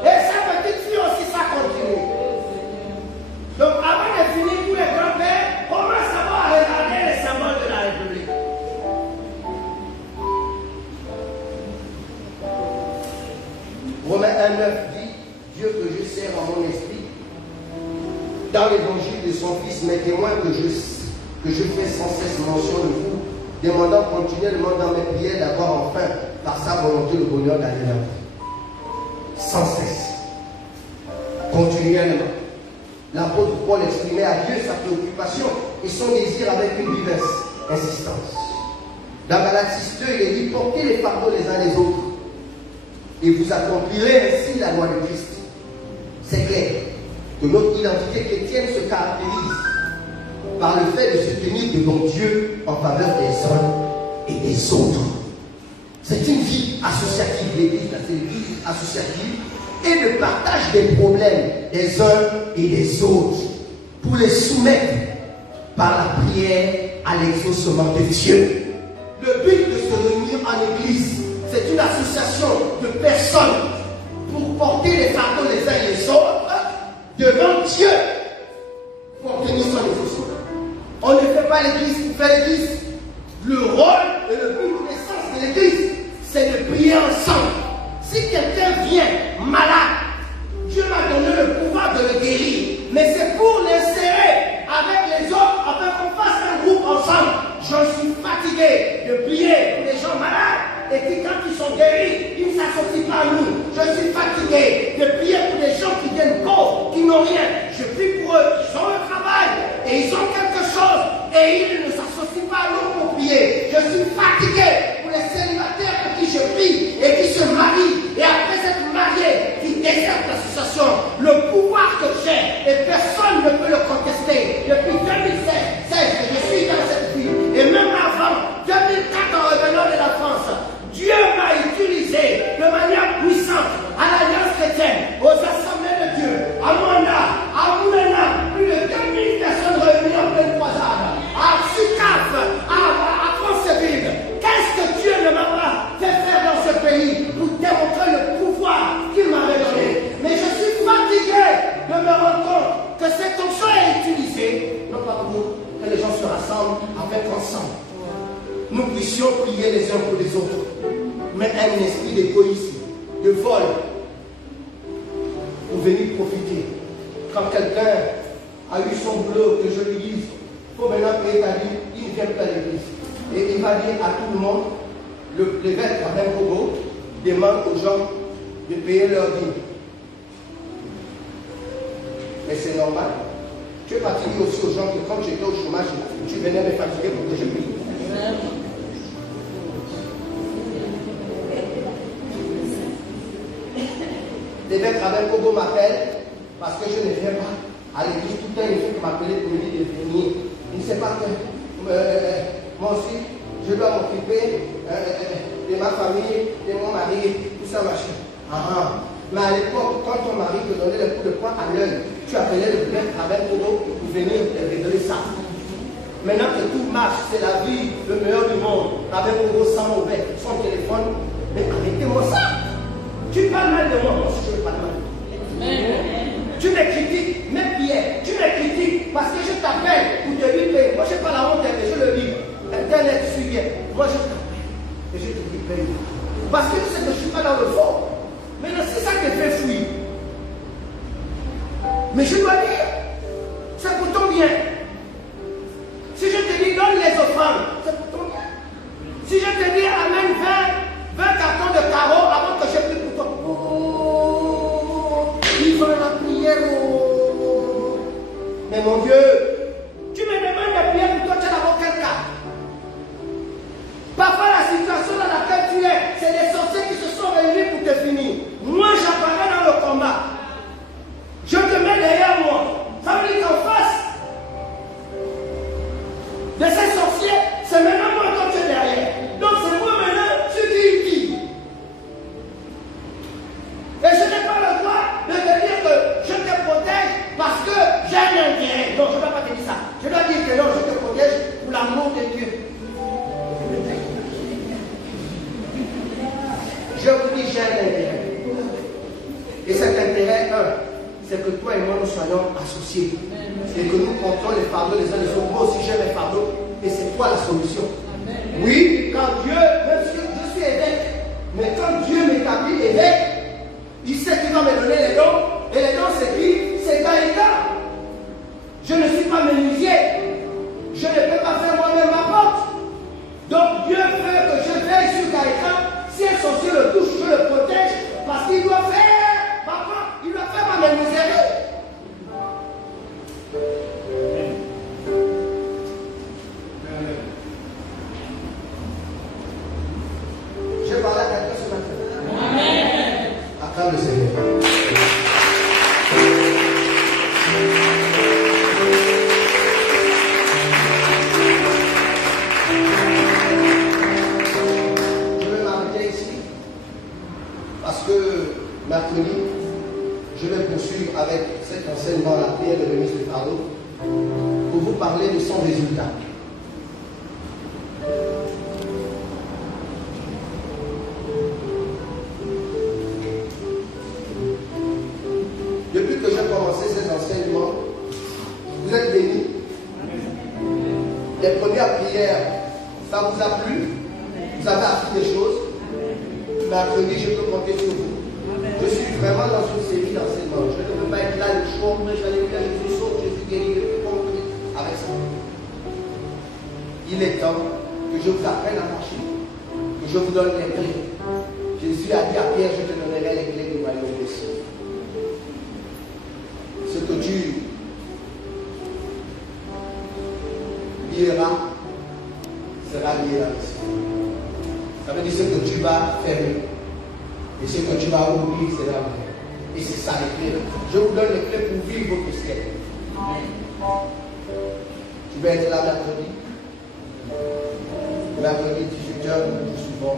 Et sa petite fille aussi, ça continue. Donc, avant de finir tous les grands-pères, commence d'abord à regarder les symboles de la République. fils, mes témoins, que je fais sans cesse mention de vous, demandant continuellement dans mes prières d'avoir enfin, par sa volonté, le bonheur d'aller vers vous. Sans cesse. Continuellement. L'apôtre Paul exprimait à Dieu sa préoccupation et son désir avec une vive insistance. Dans Galates 2, il est dit, portez les fardeaux les uns les autres et vous accomplirez ainsi la loi de Christ. C'est clair que notre identité chrétienne se caractérise par le fait de se tenir devant Dieu en faveur des uns et des autres. C'est une vie associative, l'église, c'est une vie associative et le partage des problèmes des uns et des autres pour les soumettre par la prière à l'exaucement de Dieu. Le but de se réunir en église, c'est une association de personnes pour porter les fardeaux les uns et les autres devant Dieu pour obtenir son exaucement. On ne fait pas l'église pour faire l'église. Le rôle et le but, l'essence de l'église, c'est de prier ensemble. Si quelqu'un vient malade, Dieu m'a donné le pouvoir de le guérir. Mais c'est pour l'insérer avec les autres afin qu'on fasse un groupe ensemble. Je suis fatigué de prier pour les gens malades et qui, quand ils sont guéris, ils ne s'associent pas à nous. Je suis fatigué de prier pour les gens qui viennent pauvres, qui n'ont rien. Je prie pour eux, ils ont un travail et ils ont quelque chose et ils ne s'associent pas à nous pour prier. Je suis fatigué pour les célibataires pour qui je prie et qui se marient et après s'être mariés, qui désertent l'association. Le pouvoir que j'ai et personne ne peut le contester. Depuis 2016, je suis dans cette vie. Et même avant, 2004 en revenant de la France, Dieu m'a utilisé de manière puissante à l'Alliance chrétienne, aux assemblées de Dieu, à Moana, à Moulena, plus de 2000 personnes réunies en pleine croisade, à Sicaf, à Franceville. Qu'est-ce que Dieu ne m'a pas fait faire dans ce pays pour démontrer le pouvoir qu'il m'avait donné? Mais je suis fatigué de me rendre compte que cette onction est utilisée, non pas pour que les gens se rassemblent, avec ensemble nous puissions prier les uns pour les autres, mais un esprit d'égoïsme, de vol, pour venir profiter. Quand quelqu'un a eu son boulot, que je lui dise, il faut maintenant payer ta vie, il ne vient pas à l'église. Et il va dire à tout le monde, l'évêque Rabin Kogo demande aux gens de payer leur dîme. Mais c'est normal. Tu es fatigué aussi aux gens que quand j'étais au chômage, tu venais me fatiguer pour que je prie. L'évêque Rabin Kogo m'appelle parce que je ne viens pas à l'église. Tout le temps, il fait m'appeler pour me dire de venir. Il ne sait pas que moi aussi, je dois m'occuper de ma famille, de mon mari, tout ça, machin. Mais à l'époque, quand ton mari te donnait le coup de poing à l'œil, tu appelais le l'évêque Rabin Kogo pour venir régler ça. Maintenant que tout marche, c'est la vie, le meilleur du monde. Rabin Kogo sans mauvais, son téléphone, mais arrêtez-moi ça. Tu parles mal de moi, moi aussi je ne parle mal de toi. Tu me critiques, même Pierre, tu me critiques parce que je t'appelle pour te dire paye. Moi je n'ai pas la honte, mais je le lis. Internet suit bien. Moi je t'appelle et je te dis paye. Parce que tu sais que je ne suis pas dans le fond. Maintenant c'est ça qui fait fuir. Mais je dois dire, c'est pour ton bien. Si je te dis donne les offrandes, c'est pour ton bien. Si je te dis amène 20 cartons de carreaux avant que je prie pour toi. Oh, il faut la prière. Oh. Mais mon Dieu, tu me demandes de prier pour toi, tu as d'abord quel cas? Parfois la situation dans laquelle tu es, c'est les sorciers qui se sont réunis pour te finir. Moi j'apparais dans le combat. Je te mets derrière moi. Ça veut dire qu'en face de ces sorciers, c'est maintenant moi quand tu es derrière. Donc c'est moi maintenant, tu dis. Et je n'ai pas le droit de te dire que je te protège parce que j'ai un intérêt. Non, je ne vais pas te dire ça. Je dois dire que non, je te protège pour l'amour de Dieu. Je vous dis, j'ai un intérêt. Et cet intérêt, c'est que toi et moi nous soyons associés. Et que nous portons les fardeaux les uns les autres. Moi aussi j'ai mes fardeaux. Et c'est toi la solution. Oui, quand Dieu, même si je suis évêque, mais quand Dieu m'établit évêque, il sait qu'il va me donner les dons. Et les dons, c'est qui? C'est Gaïta. Je ne suis pas menuisier. Dieu veut que je veille sur Gaëtan. Si un sorcier le touche, je le protège. Parce qu'il doit faire, papa, il doit faire ma misère. J'ai parlé à quelqu'un ce matin. Amen. Acclame le Seigneur. Je vais m'arrêter ici parce que mercredi, je vais poursuivre avec cet enseignement, la prière de remise de fardeau, pour vous parler de son résultat. Depuis que j'ai commencé ces enseignements, vous êtes bénis. Les premières prières, ça vous a plu? Vous avez appris des choses? Mercredi, je peux compter sur vous. Je suis vraiment dans une série d'enseignements. Je ne peux pas être là le jour, mais j'allais dire Jésus sauve, Jésus guérit, je peux compter avec ça. Il est temps que je vous apprenne à marcher, que je vous donne les clés. Jésus a dit à Pierre, je te donnerai les clés du royaume des cieux. Ce que tu lieras sera lié dans le ciel. Ça veut dire ce que tu vas fermer. Et ce que tu vas ouvrir sera ouvert. Et c'est ça les clés. Je vous donne les clés pour vivre votre ciel. Tu vas être là mercredi. Mercredi 18h, nous suivons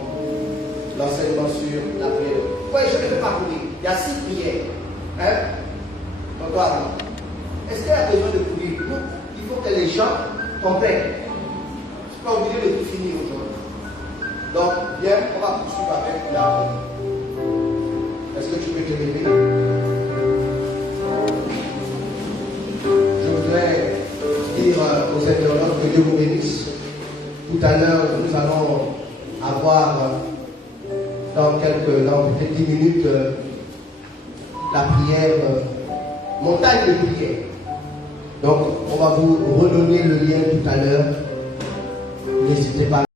l'enseignement sur la prière. Oui, je ne peux pas courir. Il y a 6 prières. Hein? Est-ce qu'il y a besoin de courir? Non. Il faut que les gens comprennent. Je ne suis pas obligé de tout finir aujourd'hui. Donc, bien, on va poursuivre avec la. Est-ce que tu peux te lever? Je voudrais dire aux internautes que Dieu vous bénisse. Tout à l'heure, nous allons avoir dans peut-être 10 minutes la prière, montagne de prière. Donc, on va vous redonner le lien tout à l'heure. N'hésitez pas.